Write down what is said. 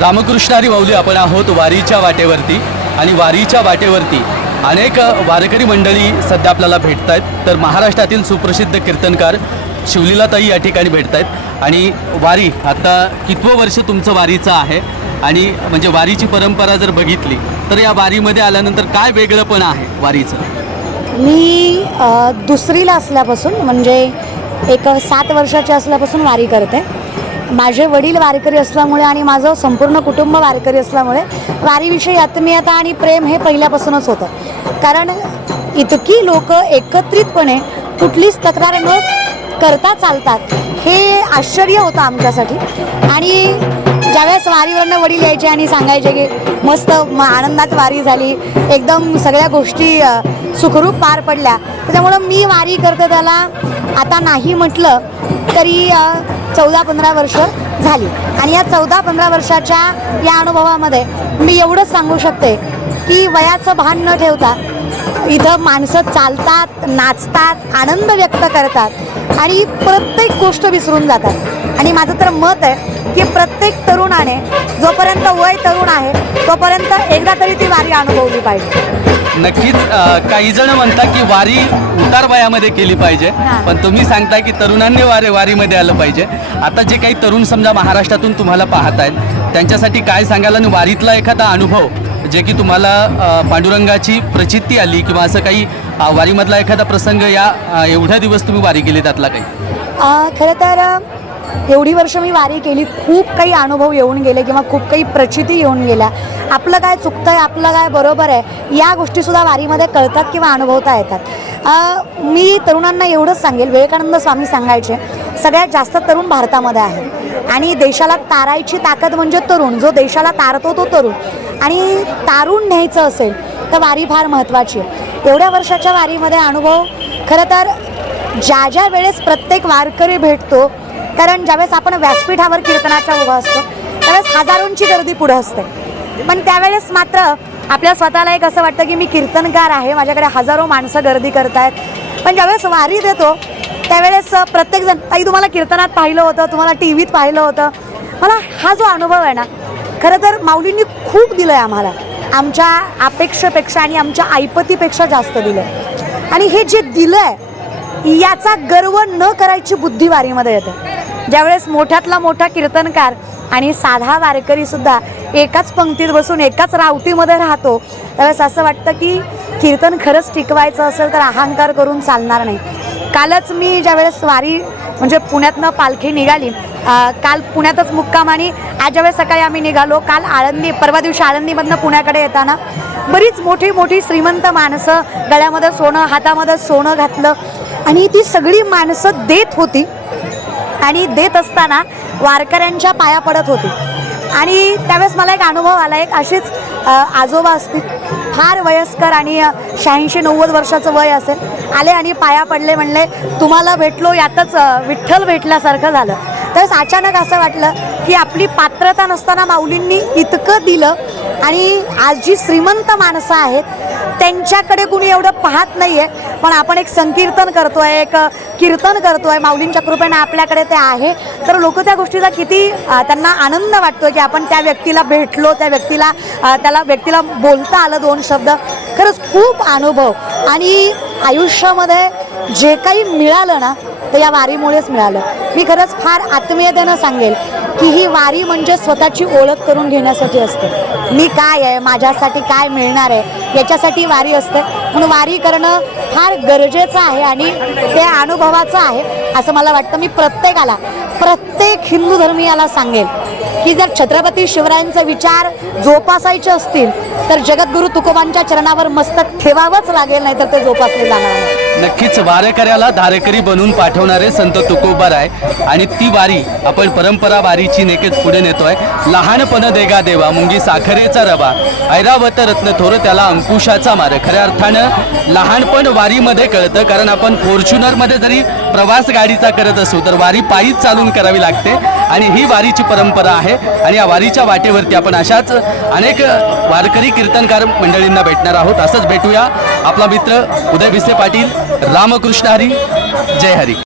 रामकृष्णारी माऊली आपण आहोत वारीच्या वाटेवरती. आणि वारीच्या वाटेवरती अनेक वारकरी मंडळी सध्या आपल्याला भेटत आहेत तर महाराष्ट्रातील सुप्रसिद्ध कीर्तनकार शिवलीलाताई या ठिकाणी भेटत आहेत आणि वारी आता कितवं वर्ष तुमचं वारीचं आहे? आणि म्हणजे वारीची परंपरा जर बघितली तर या वारीमध्ये आल्यानंतर काय वेगळं पण आहे वारीचं? मी दुसरीला असल्यापासून म्हणजे एक सात वर्षाची असल्यापासून वारी करते. माझे वडील वारकरी असल्यामुळे आणि माझं संपूर्ण कुटुंब वारकरी असल्यामुळे वारीविषयी आत्मीयता आणि प्रेम हे पहिल्यापासूनच होतं. कारण इतकी लोक एकत्रितपणे कुठलीच तक्रार न करता चालतात हे आश्चर्य होतं आमच्यासाठी. आणि ज्यावेळेस वारीवरनं वडील यायचे आणि सांगायचे की मस्त म आनंदात वारी झाली एकदम सगळ्या गोष्टी सुखरूप पार पडल्या. त्याच्यामुळं मी वारी करते त्याला आता नाही म्हटलं तरी चौदा पंधरा वर्ष झाली. आणि या चौदा पंधरा वर्षाच्या या अनुभवामध्ये मी एवढंच सांगू शकते की वयाचं भान न ठेवता इथं माणसं चालतात नाचतात आनंद व्यक्त करतात आणि प्रत्येक गोष्ट विसरून जातात. आणि माझं तर मत आहे की प्रत्येक तरुणाने जोपर्यंत वय तरुण आहे तोपर्यंत एकदा तरी ती वारी अनुभवली पाहिजे. नक्कीच काही जण म्हणतात की वारी उतार वयामध्ये केली पाहिजे. पण तुम्ही सांगताय की तरुणांनी वारी वारीमध्ये आलं पाहिजे. आता जे काही तरुण समजा महाराष्ट्रातून तुम्हाला पाहत आहेत त्यांच्यासाठी काय सांगाल आणि वारीतला एखादा अनुभव जे की तुम्हाला पांडुरंगाची प्रचिती आली किंवा असं काही वारीमधला एखादा प्रसंग या एवढ्या दिवस तुम्ही वारी केली त्यातला काही? खरं तर एवढी वर्ष मी वारी केली खूप काही अनुभव येऊन गेले किंवा खूप काही प्रचिती येऊन गेल्या. आपलं काय चुकतं आहे आपलं काय बरोबर आहे या गोष्टीसुद्धा वारीमध्ये कळतात किंवा अनुभवता येतात. मी तरुणांना एवढंच सांगेल विवेकानंद स्वामी सांगायचे सगळ्यात जास्त तरुण भारतामध्ये आहे आणि देशाला तारायची ताकद म्हणजे तरुण जो देशाला तारतो तो तरुण. आणि तारून न्यायचं असेल तर वारी फार महत्त्वाची आहे. एवढ्या वर्षाच्या वारीमध्ये अनुभव खरं तर ज्या ज्या वेळेस प्रत्येक वारकरी भेटतो कारण ज्यावेळेस आपण व्यासपीठावर कीर्तनाच्या उभा असतो त्यावेळेस हजारोंची गर्दी पुढं असते. पण त्यावेळेस मात्र आपल्या स्वतःला एक असं वाटतं की मी कीर्तनकार आहे माझ्याकडे हजारो माणसं गर्दी करतायत. पण ज्यावेळेस वारी देतो त्यावेळेस प्रत्येकजण ताई तुम्हाला कीर्तनात पाहिलं होतं तुम्हाला टी व्हीत पाहिलं होतं. मला हा जो अनुभव आहे ना खरं तर माऊलींनी खूप दिलं आहे आम्हाला. आमच्या अपेक्षेपेक्षा आणि आमच्या ऐपतीपेक्षा जास्त दिलं आहे आणि हे जे दिलं आहे याचा गर्व न करायची बुद्धी वारीमध्ये येते. ज्यावेळेस मोठ्यातला मोठा कीर्तनकार आणि साधा वारकरीसुद्धा एकाच पंक्तीत बसून एकाच रावतीमध्ये राहतो त्यावेळेस असं वाटतं की कीर्तन खरंच टिकवायचं असेल तर अहंकार करून चालणार नाही. कालच मी ज्यावेळेस वारी म्हणजे पुण्यातनं पालखी निघाली काल पुण्यातच मुक्काम आणि आज ज्यावेळेस सकाळी आम्ही निघालो काल आळंदी परवा दिवशी आळंदीमधनं पुण्याकडे येताना बरीच मोठी मोठी श्रीमंत माणसं गळ्यामध्ये सोनं हातामध्ये सोनं घातलं आणि ती सगळी माणसं देत होती. आणि देत असताना वारकऱ्यांच्या पाया पडत होती. आणि त्यावेळेस मला एक अनुभव आला एक अशीच आजोबा असतील फार वयस्कर आणि शहाऐंशी नव्वद वर्षाचं वय असेल आले आणि पाया पडले म्हणले तुम्हाला भेटलो यातच विठ्ठल भेटल्यासारखं झालं. तर अचानक असं वाटलं की आपली पात्रता नसताना माऊलींनी इतकं दिलं आणि आज जी श्रीमंत माणसं आहेत त्यांच्याकडे कुणी एवढं पाहत नाही आहे पण आपण एक संकीर्तन करतोय एक कीर्तन करतोय. माऊलींच्या कृपेनं आपल्याकडे ते आहे. तर लोक त्या गोष्टीचा किती त्यांना आनंद वाटतो की आपण त्या व्यक्तीला भेटलो त्या व्यक्तीला त्याला व्यक्तीला बोलता आलं दोन शब्द. खरंच खूप अनुभव. आणि आयुष्यामध्ये जे काही मिळालं ना ते या वारीमुळेच मिळालं. मी खरंच फार आत्मीयतेनं सांगेल की ही वारी म्हणजे स्वतःची ओळख करून घेण्यासाठी असते. मी काय आहे? माझ्यासाठी काय मिळणार आहे? याच्यासाठी वारी असते. म्हणून वारी करणं फार गरजेचं आहे आणि ते अनुभवाचं आहे असं मला वाटतं. मी प्रत्येकाला प्रत्येक हिंदू धर्मीयाला सांगेल की जर छत्रपती शिवरायांचा विचार जोपासायचे असतील तर जगद्गुरू तुकोबांच्या चरणावर मस्तक ठेवावंच लागेल नाही तर ते जोपासले जाणार नाही. नक्कीच वारेकऱ्याला धारेकरी बनवून पाठवणारे संत तुकोबार आहे आणि ती वारी आपण परंपरा वारीची नेकेच पुढे नेतोय. लहानपण देगा देवा मुंगी साखरेचा रवा. ऐरावत रत्न थोर त्याला अंकुशाचा मार. खऱ्या अर्थानं लहानपण वारीमध्ये कळतं कारण आपण फॉर्च्युनरमध्ये जरी प्रवास गाडीचा करत असू तर वारी पायीच चालून करावी लागते. आणि ही वारीची परंपरा आहे. आणि या वारीच्या वाटेवरती आपण अशाच अनेक वारकरी कीर्तनकार मंडळींना भेटणार आहोत. असंच भेटूया. आपला मित्र उदय भिसे पाटील रामकृष्ण हरी. जय हरी.